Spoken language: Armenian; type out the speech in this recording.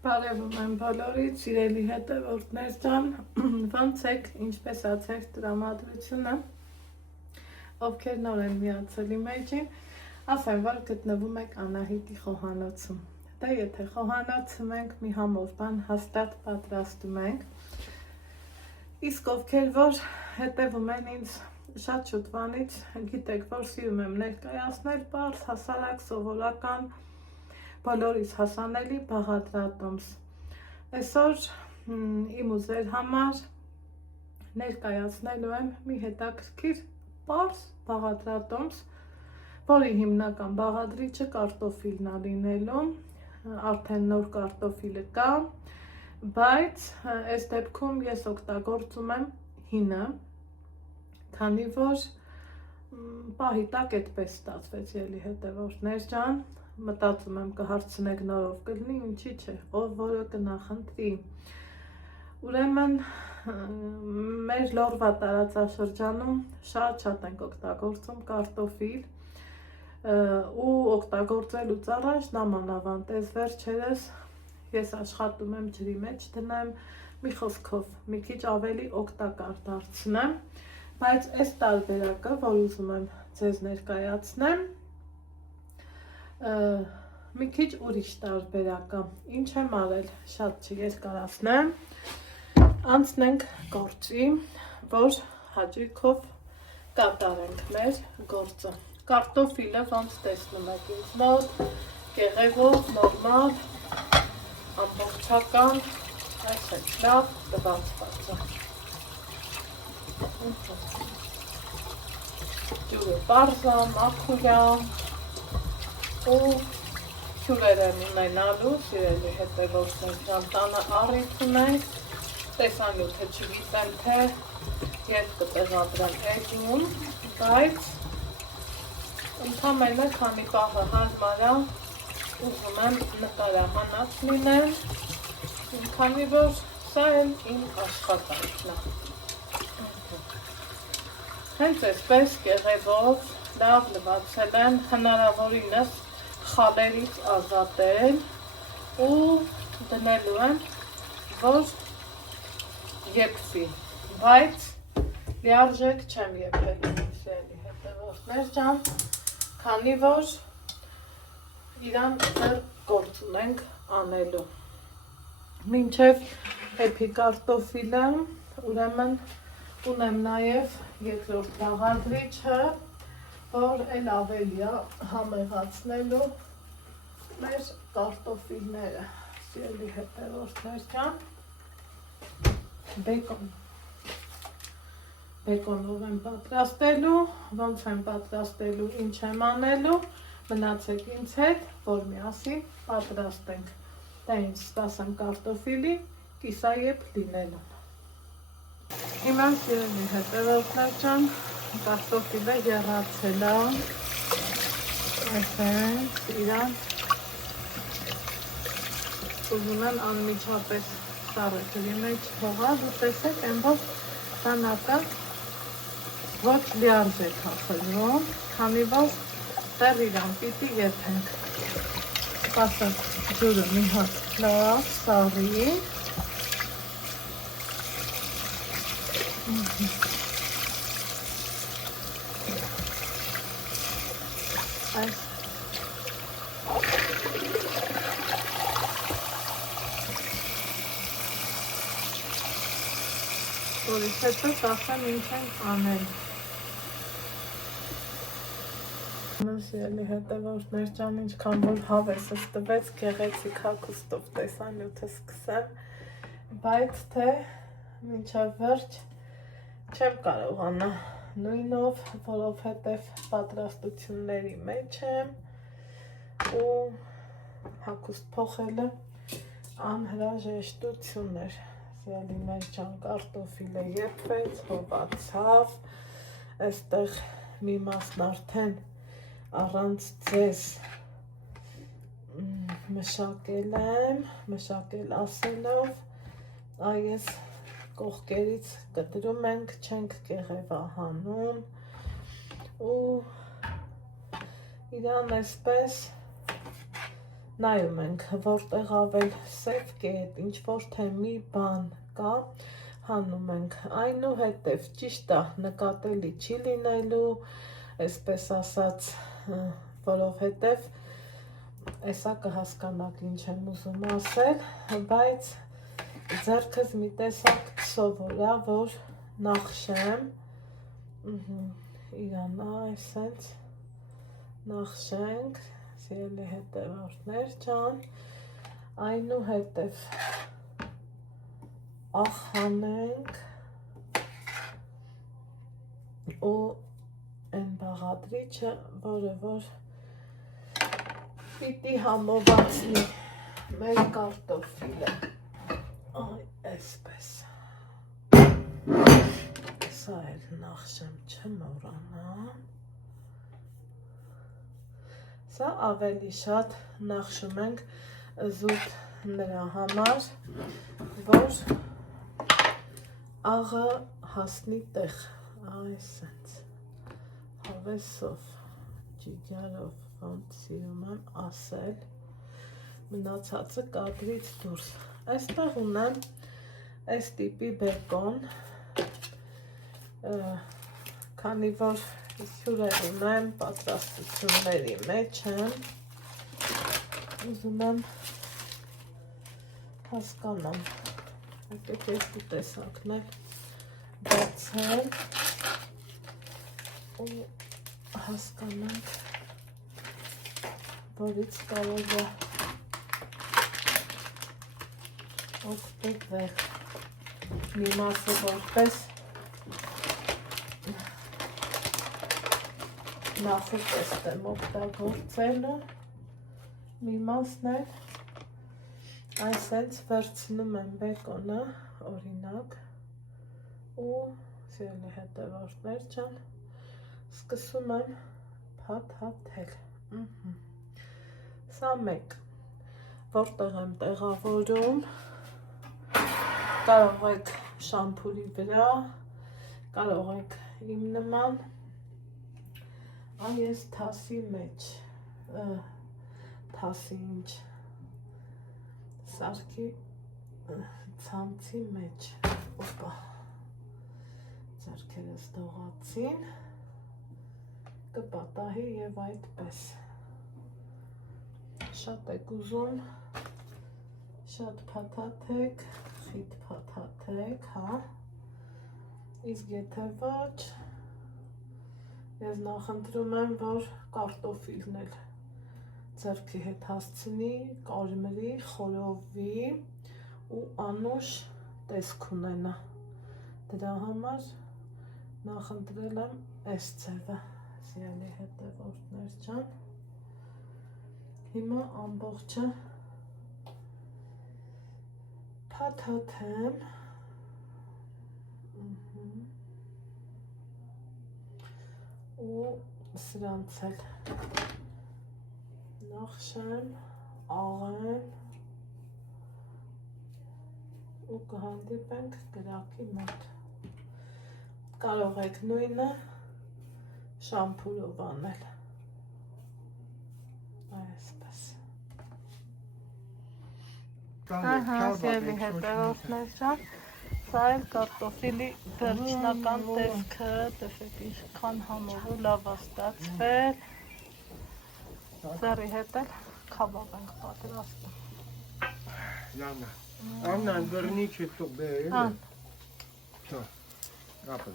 Բարևում եմ բոլորիդ, սիրելի հետևորդներ ջան, ոնց եք, ինչպես է ձեր տրամադրությունը, ովքեր նոր են միացել իմ էջին, ասեմ, որ գտնվում եք Անահիտի խոհանոցում։ Դե եթե խոհանոցում ենք, մի համով բան հաստատ պատրաստում ենք, իսկ ովքեր որ հետևում են ինձ շատ շուտվանից, գիտեք, որ սիրում եմ ներկայացնել պարզ, հասարակ, սովորական, բոլորիս հասանելի բաղադրատոմս։ Այսօր իմ ու ձեր համար ներկայացնելու եմ մի հետաքրքիր պարզ բաղադրատոմս, որի հիմնական բաղադրիչը կարտոֆիլն է լինելու, արդեն նոր կարտոֆիլը կա, բայց այս դեպքում ես օգտագործում եմ հինը, քանի որ պահի տակ այդպես ստացվեց, ելի հետևորդներ ջան, մտածում եմ կհարցնեք նորով կլինի, ինչի՞ չէ, ով որը կնախընտրի։ Ուրեմն մեր լորվա տարածաշրջանում շատ ենք օգտագործում կարտոֆիլ ու օգտագործելուց առաջ նամանավանդ այս վերջերս ես աշխատում եմ ջրի մեջ դնեմ, մի խոսքով մի քիչ ավելի օգտակար դարձնեմ, բայց այս տարբերակը, որ ուզում եմ ձեզ ներկայացնեմ, մի քիչ ուրիշ տարբերակ է, ինչ եմ արել, շատ չերկարացնեմ, անցնենք գործի, որ հաճույքով կատարենք մեր գործը։ Կարտոֆիլը ոնց տեսնում եք ինձ մոտ, կեղևով, նորմալ, ամբողջական, այսպես լավ տվածված է։ Ջուրը պարզ է, մաքուր է ու հյուրեր եմ ունենալու, սիրելի հետևորդներ ջան, տանը առիթ ունենք, տեսանյութը չգիտեմ թե երբ կտեղադրեմ էջում, բայց ընդամենը քանի պահը հարմար է, ուզում եմ նկարահանած լինեմ, քանի որ սա էլ իմ աշխատանքն է։ Հենց այսպես կեղևով լավ լվացել եմ, հնարավորինս խալերից ազատել ու դնելու եմ, որ եփվի, բայց լիարժեք չեմ եփելու, սիրելի հետևորդներ ջան, քանի որ իրան դեռ գործ ունենք անելու։ Մինչև եփի կարտոֆիլը, ուրեմն ունեմ նաև երկրորդ բաղադրիչը, որ էլ ավելի է համեղացնելու մեր կարտոֆիլները, սիրելի հետևորդներ ջան, բեկոնով եմ պատրաստելու, ոնց եմ պատրաստելու, ինչ եմ անելու, մնացեք ինձ հետ, որ միասին պատրաստենք, դա ինձ սպասեմ կարտոֆիլի կիսաեփ լինելուն։ Հիմա սիրելի հետևորդներ ջան, կարտոֆիլը եռացել է, այսպես իրան ուզում եմ անմիջապես սառը ջրի մեջ թողալ ու տեսեք այն որ սանակը ոչ լիարժեք հախլվում, քանի որ դեռ իրան պիտի եփենք։ Սպասեմ ջուրը մի հատ լավ սառի։ Այս որից հետո կասեմ ինչ ենք անել։ Սիրելի հետևորդներ ջան, ինչքան որ հավեսս տվեց, գեղեցիկ հագուստով տեսանյութը սկսեմ, բայց թե մինչև վերջ չեմ կարողանա նույնով, որովհետև պատրաստությունների մեջ եմ ու հագուստ փոխելը անհրաժեշտություն էր, սիրելիներ ջան, կարտոֆիլը եփվեց, հովացավ, այստեղ մի մասն արդեն առանց ձեզ մշակել եմ, մշակել ասելով, այս կողքերից կտրում ենք, չենք կեղևահանում ու իրան այսպես նայում ենք, որտեղ ավել սև կետ, ինչ որ թե մի բան կա, հանում ենք, այնուհետև ճիշտ է, նկատելի չի լինելու, այսպես ասած, որովհետև էսա կհասկանաք ինչ եմ ուզում ասել, բայց ձեռքս մի տեսակ սովորա, որ նախշեմ, իրանա այսենց նախշենք, սիրելի հետևորդներ ջան, այնուհետև ախանենք ու այն բաղադրիչը, որը որ պիտի համովացնի մեր կարտոֆիլը, այսպես, սա էլ նախշեմ չմոռանամ, սա ավելի շատ նախշում ենք զուտ նրա համար, որ աղը հասնի տեղ, այսենց, հավեսով, ջիգարով, ոնց սիրում եմ ասել, մնացածը կադրից դուրս, այստեղ ունեմ այս տիպի բեկոն, քանի որ հյուրեր ունեմ, պատրաստությունների մեջ եմ, ուզում եմ հասկանամ, եկեք երկու տեսակն էլ բացել ու հասկանանք, որից կարող է օգտվել, մի մասը որպես նախուտեստ եմ օգտագործելու, մի մասն էլ այսենց վերցնում եմ բեկոնը, օրինակ, ու սիրելի հետևորդներ ջան, սկսում եմ փաթաթել, սա մեկ, որտեղ եմ տեղավորում, կարող եք շամփուրի վրա, կարող եք իմ նման, այս թասի մեջ, թասի ինչ, սարքի ցանցի մեջ, օպա, ձեռքերս դողացին, կպատահի և այդպես, շատ եք ուզում, շատ փաթաթեք, խիտ փաթաթեք, հա, իսկ եթե ոչ, ես նախընտրում եմ, որ կարտոֆիլն էլ ձեռքի հետ հասցնի, կարմրի, խորովի ու անուշ տեսք ունենա, դրա համար նախընտրել եմ այս ձևը, սիրելի հետևորդներ ջան, հիմա ամբողջը փաթաթեմ, ու սրանց էլ նախշեմ, աղեմ ու կհանդիպենք կրակի մոտ, կարող եք նույնը շամփուրով անել, այսպես, սիրելի հետևորդներ ջան, սա էլ կարտոֆիլի վերջնական տեսքը, տեսեք ինչքան համով ու լավ է ստացվել, ձեռի հետ էլ քաբաբ ենք պատրաստում։ Աննա, գրնիչը թող բերել։ Всё, կապը։